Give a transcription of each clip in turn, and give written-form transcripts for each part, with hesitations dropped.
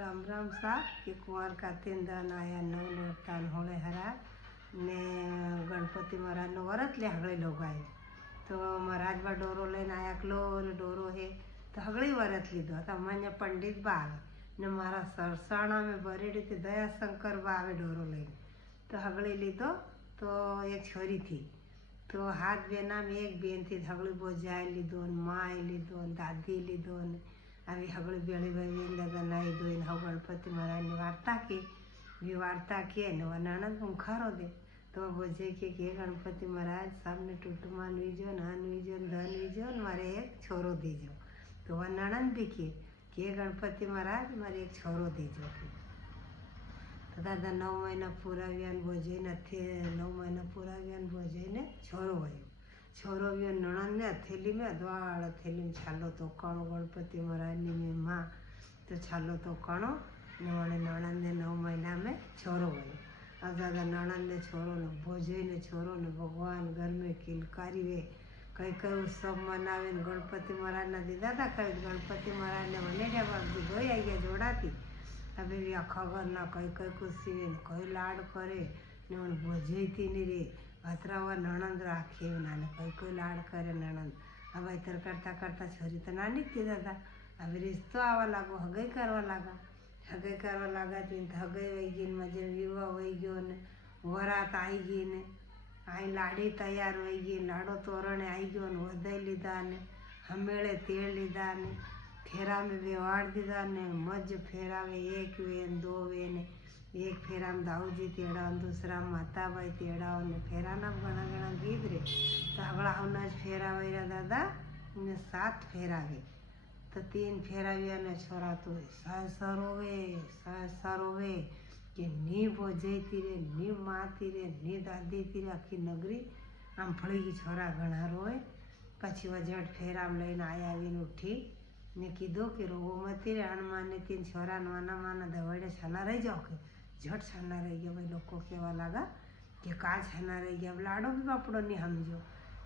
રામ રામ સા કે કુંવર કાતિંદન આયા નવ નોરતાન હોળે હરા ને ગણપતિ મહારાજનો વરત લે હગળે લોગાય તો મહારાજમાં ડોરો લઈને આયા કલો ને ડોરો હે તો હગળી વરત લીધો તો અમાન્ય પંડિત બા આવે ને મારા સરસાણા મેં ભરેડી તે દયાશંકર બા આવે ડોરો લઈને તો હગળી લીધો તો એક છોરીથી તો હાથ બેનામાં એક બેનથી હગળી બોજાય લીધો ને માય લીધો ને દાદી લીધો ને આવી હગળી બેળી ભાઈ દાદા નાહી ધોઈને હવે ગણપતિ મહારાજની વાર્તા કે બી વાર્તા કે ને નણંદ ઊંખારો દે તો બોજે કે ગણપતિ મહારાજ સામને ટૂંટુમાં વીજો ને અન વીજો ને ધન વીજો ને મારે એક છોરો દીજો તો નણંદ બી કે ગણપતિ મહારાજ મારે એક છોરો દીજો કે તો દાદા 9 મહિના પુરાવ્યા ને બોજઈને 9 મહિના પુરાવ્યા ને બોજઈને છોરો વયો છોરો વ્યો નણંદને હથેલી મેં અધવાળ હથેલીમાં છાલો તો કણો ગણપતિ મહારાજની મેં માં તો છાલો તો કણો ને વણે નણંદને 9 મહિના મેં છોરો વયો આ દાદા નણંદને છોરો ને ભોજઈને છોરો ને ભગવાન ઘરમે કિલકારી વે કઈ કઈ ઉત્સવ મનાવે ને ગણપતિ મહારાજના દીધા હતા કઈ ગણપતિ મહારાજને વનેડ્યા બાપજી ગઈ આવી ગયા જોડાતી હવે આખા ઘરના કઈ કઈ ખુશી ને કઈ લાડ કરે ને મને ભોજઈતી ની રે ભાતરાવા નણંદ રાખે નાને કઈ લાડ કરે નણંદ હવે તર કરતાં કરતાં છોરી તો નાની જ દાદા હવે રિશ્તો આવવા લાગો હગાઈ કરવા લાગા તી હગાઈ વહી ગઈ ને મજે વિવાહ વહી ગયો ને વરાત આવી ગઈ ને અહીં લાડી તૈયાર વહી ગઈ લાડો તોરણે આવી ગયો ને વધાઈ લીધા ને હમેળે તેલ લીધા ને ફેરામાં બેવાડ દીધા ને મજ ફેરાવે એક વે ને 2 વે ને એક ફેરામાં દાઉજી તેડાવ દૂસરા માતાબાઈ તેડાવ ને ફેરાના ઘણા ગીત રે તો આગળ આવના જ ફેરાવ્યા દાદા ને 7 ફેરાવે તો 3 ફેરાવ્યા ને છોરા તો સરોવે કે ની ભોજઈતી રે ની માતી રે ની દાદીતી રે આખી નગરી આમ ફળી ગઈ છોરા ઘણા રોય પછી વજટ ફેરામ લઈને આવીને ઉઠી ને કીધું કે રોગોમતી રે હનુમાનને 3 છોરા નાના દવાડે છાના રહી જાઓ કે झट छाना रही गया भाई लोग कहवा लगा कि का छाना रही गया लाडो भी बापड़ो नहीं समझो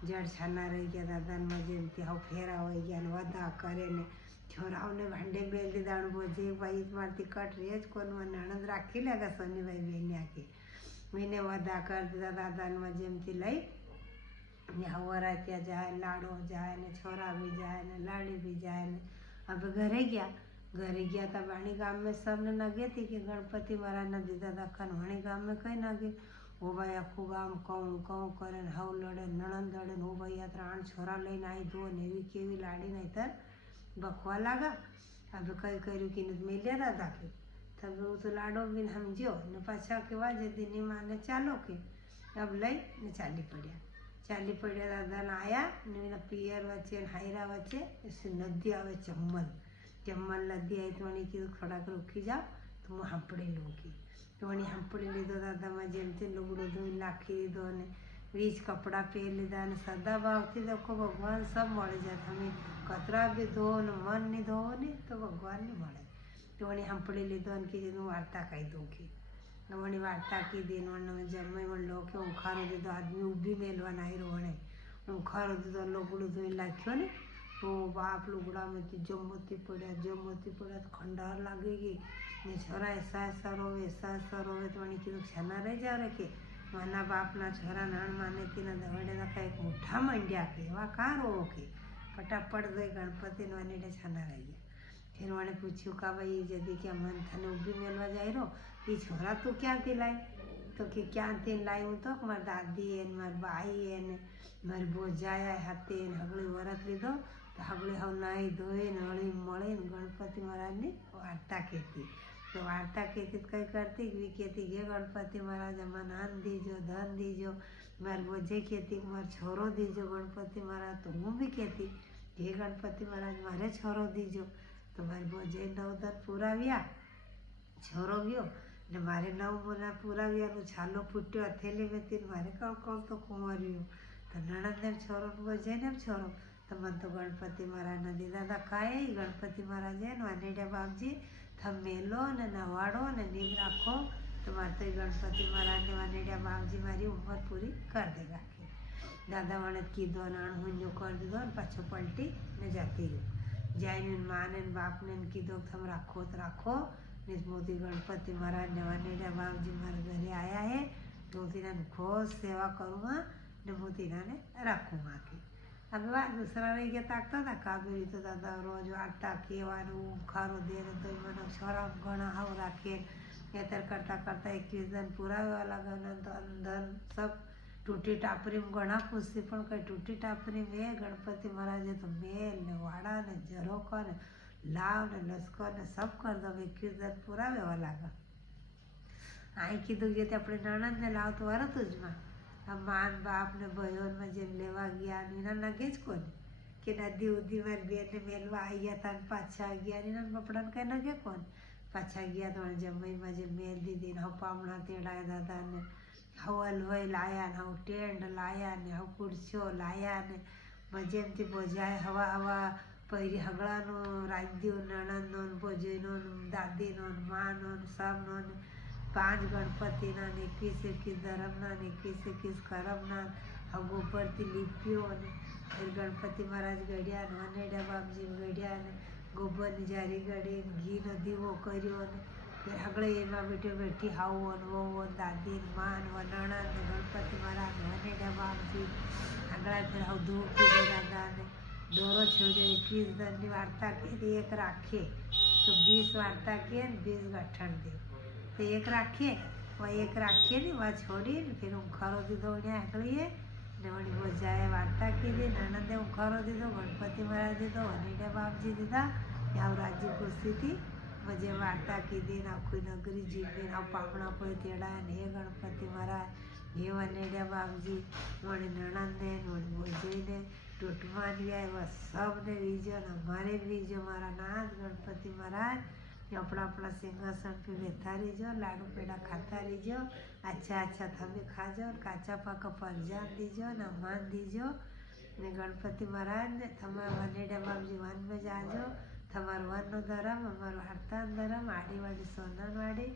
जड़ छाना रही गया दादा ने मजे हम फेरा हो गया ने वधा करे ने छोराओं ने भांडे बेल दीदा बोझे भाई मारती कट रही ज कोन नणंद राखी लगा सोनी भाई बेने आके मैंने वधा कर दीदा दादा ने मजे लई हवरा त्या जाए लाडो जाए ने छोरा भी जाए ने लाड़ी भी जाए ने अब घरे गया था वाणी गांव में सबने नगे थी कि गणपति महाराज ने दीदा दखन वाणी गांव में कहीं नगे वो भाई आखू गाम कहूँ करे हव लड़े नणंद लड़े वो भाई 3 छोरा लईने आई दो ने एवी केवी लाड़ी नहीं तर बखवा लगा अब कई कर्यु कि मिल्या दादा के तब वो तो लाडो भी समझो ने पाछा केवा जदी नी माने चालो के अब लई ने चाली पड़िया दादा ने आया ने पियर वच्चे हायरा वच्चे ऐसी नदी आवे चम्मल नदी आई तो वणी कीधुं थोड़ाक रुकी जाओ तो हूँ हंपड़ी लूँगी तो वणी हंपड़ी लीधो दादा में जेमती लुगड़ो धोई नाखी दीधो ने 20 कपड़ा पहर लीधा ने सदा भावथी देखो भगवान सब मळी जाए हमें कतरा भी धो ने मन नहीं धोवो ने तो भगवान नहीं मळे तो वणी हंपड़ी लीधो ने कीधुं हूँ वार्ता कही दूँगी वणी वार्ता कीधी ने जमे वण लो के ऊँखारो दीधो आदमी ऊभी मेलवाना आयरो वणे ऊँखारो दीधो लुगड़ो धोई नाख्यो ने तो बाप लुगड़ा में जमती पड़ा तो खंडार लगी गई ने छोरा ऐसा रोवे तो वणी कीधुं छाना रही जाओ रे के माना बापना छोरा नाण माने तीना दवड़े रखा एक मुठा मंड्या के एवा का रोवो के फटाफट गई गणपति ने वनीडे छाना रही गया फिर वणे पूछ्यू का भाई जदी के मन थाने ऊभी मेलवा जाई रो ई छोरा तू क्या थी लाई तो कि क्या थी लाई हूँ तो मार दादी है मार बाई है ने मारी बोजाया हाथे हगड़ी वरत लीधो तो हगड़ी हम नाई धोए ने हળી મળે ને ગણપતિ મહારાજની વાર્તા કહેતી તો વાર્તા કહેતી તો કઈ કરતી વી કહેતી કે ગણપતિ મહારાજ મને અન્ન દીજો ધન દીજો મારી બોજે કહેતી કે મારો છોરો દીજો ગણપતિ મહારાજ તો હું બી કહેતી કે ગણપતિ મહારાજ મારે છોરો દીજો તો મારી બોજે 9 ધન પુરાવ્યા છોરો ગયો ને મારે 9 મહિના પુરાવ્યાનું છાલો ફૂટ્યો હથેલી મેથી મારે કળ તો કુંવર્યું તો નણંદને છોરો બોજે ને છોરો तो मन तो गणपति महाराज ने दीदा था खाए गणपति महाराज है वानेड्या बापजी थम मेलो ने नवाड़ो ने नीम राखो तो मारे तो गणपति महाराज ने वानेड्या बापजी मारी उम्र पूरी कर देगा के दादा वणे कीधो ने अणहुंजो कर दीधो ने पाछो पलटी ने जती रही जाए माँ ने बाप ने कीधो थम राखो तो राखो ने मोदी गणपति महाराज ने वनेड़ा बाप जी मारे घरे आया है तो मोतीना खोज सेवा करूँगा ने मोतीना ने रखूँगा की अब बात दूसरा रही गया ताकता था काबेरी तो दादा रोज वार्ता केवाનું ખારો દે ને તો મને છોરા ઘણા હાવ રાખે ખેતર करता करता 21 दिन पूरा वाला गणन तो अंदर सब टूटी टापरी में घना खुशी पण कई टूटी टापरी में गणपति महाराजे तो मेल ने वाड़ा ने झरोखा ने लाव ने लश्कर ने सब कर दो 21 दिन पूरा वेवा लागा आई कीधुं जे ते अपने नणंद ने लाव तो वरत ज में अब मान बाप ने बहन में जेम लेवा गया नीना लगे ज कोने कि नदी उदी मारी बेन ने मेलवा आई गया था पाछा गया नीना बपड़न कहीं लगे कोन पाछा गया तो जमई में जे मेल दीदी ने पामणा तेड़ाया दादा ने हव हलवाई लाया ने हव टेंड लाया ने हव कुर्सियों लाया ने मजेमथी बोजाए हवा हवा पहरी हगड़ानो राजदीव नणंदनो बोजईनो दादीनो मानो सबनो 5 गणपतिना 21 धर्मना 21 करमना हव गोबरथी लीप्यो ने फिर गणपति महाराज गढ़िया ने वनेड़ा बापजी गढ़िया ने गोबरनी जारी गढ़ी घी नो दीवो कर्यो ने फिर हगड़े एमा बेटे बेठी हाव वो दादी मां नणंद गणपति महाराज वनेड़ा बापजी हगड़ा फिर हव धूप दादा ने डोरो छोड़े 21 दिन की वार्ता की एक राखे तो 20 वार्ता किए 20 गठन दे तो एक राखे वह एक राखिए ने वह छोड़ी फिर उखारो दीधो हकड़ीए ने वही बोजाए वार्ता की दी नणंदे उखारो दीधो गणपति महाराज दीधो वनेड़ा बापजी दीधा यहाँ राजी खुशी थी मजे वार्ता की दी आखी नगरी जीवी ना पापड़ा पर तेड़ा ने हे गणपति महाराज हे वनेड़ा बापजी वही नणंद ने वही बोजई ने टूटमान गया वह सब ने रीजो ने हमारे रीजो मारा नाथ गणपति महाराज अपना अपना सिंहासन पे बैठा रहीजो लाडू पेड़ा खाता रहीजो अच्छा अच्छा थमे खाजो काचा पाका परजान दीजो न मान दीजो ने गणपति महाराज ने थमा वनेड़ा बापजी वन में जाजो थमार वन धर्म अमर वार्ता धर्म आड़ी वाड़ी सोनन वाड़ी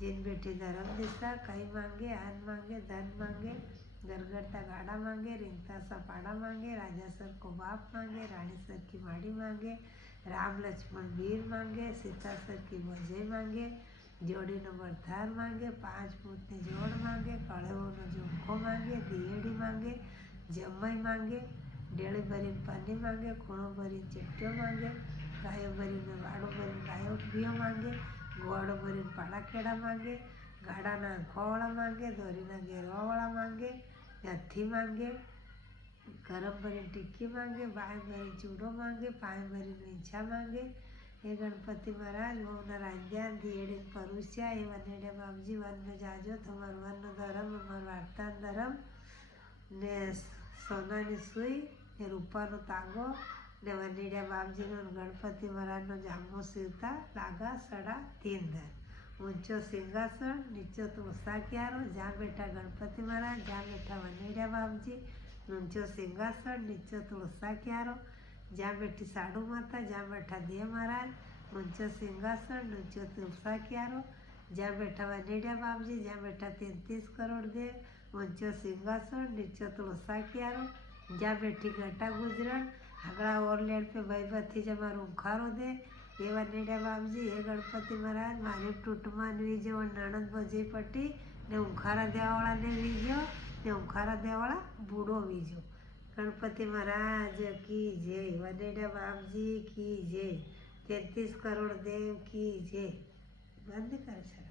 जिन बेटी धर्म दिशा कई मांगे अन मांगे धन मांगे गरगरता गाड़ा मांगे रिंगता सा पाड़ा मांगे राजा सर को बाप मांगे रानी सर की माड़ी मांगे राम लक्ष्मण वीर मांगे सीता सर की वजय मांगे जोड़ी नो बरथार मांगे 5 पूत ने जोड़ मांगे कड़ेवो नो झुमको मांगे दियेड़ी मांगे जमई मांगे डेड़ी भरी पन्नी मांगे खूणो भरी चिट्टियों मांगे गायो भरी ने वाड़ो भरी गायो बियो मांगे गोवाड़ो भरी पाड़ा केड़ा मांगे गाड़ा ना खोवड़ा मांगे दोरी ना घेरवावाड़ा मांगे हथी मांगे गरम भरी टिक्की मांगे बाय भरी चूड़ो मांगे पाए भरी नीछा मांगे हे गणपति महाराज वो नारायण दिएड़े परुष्या हे वनेड़ा बापजी वन में जाजो तुम्हार वन धर्म अमर वार्ता धर्म ने सोना ने सुई ने रूपा नो तागो ने वनेड़ा बापजी नो गणपति महाराज नो जामो सीवता लागा सड़ा 3 धर ऊंचो सिंहासन नीचो तुलसा क्यारो जहाँ बैठा गणपति महाराज जहाँ बैठा वनेड़ा बापजी ऊंचो सिंहासन नीचो तुलसा क्यारो जहाँ बैठी साधु माता जहाँ बैठा देव महाराज ऊंचो सिंहासन नीचो तुलसा क्यारो जहाँ बैठा वनेड़ा बापजी जहाँ बैठा 33 करोड़ देव ऊंचो सिंहासन नीचो तुलसा क्यारो जहाँ बैठी घटा गुजरण हगड़ा और लेड़ पे भयबथी जमा उखारो दे ये वनेड़ा बापजी हे गणपति महाराज मारे टूटमान वीजो नणंद बजी पट्टी ने उखारा देवावाड़ा ने वीजो ने उखारा देवावाड़ा बूढ़ो वीजो गणपति महाराज की जय वनेड़ा बापजी की जय 33 करोड़ देव की जय बंद कर छड़ा।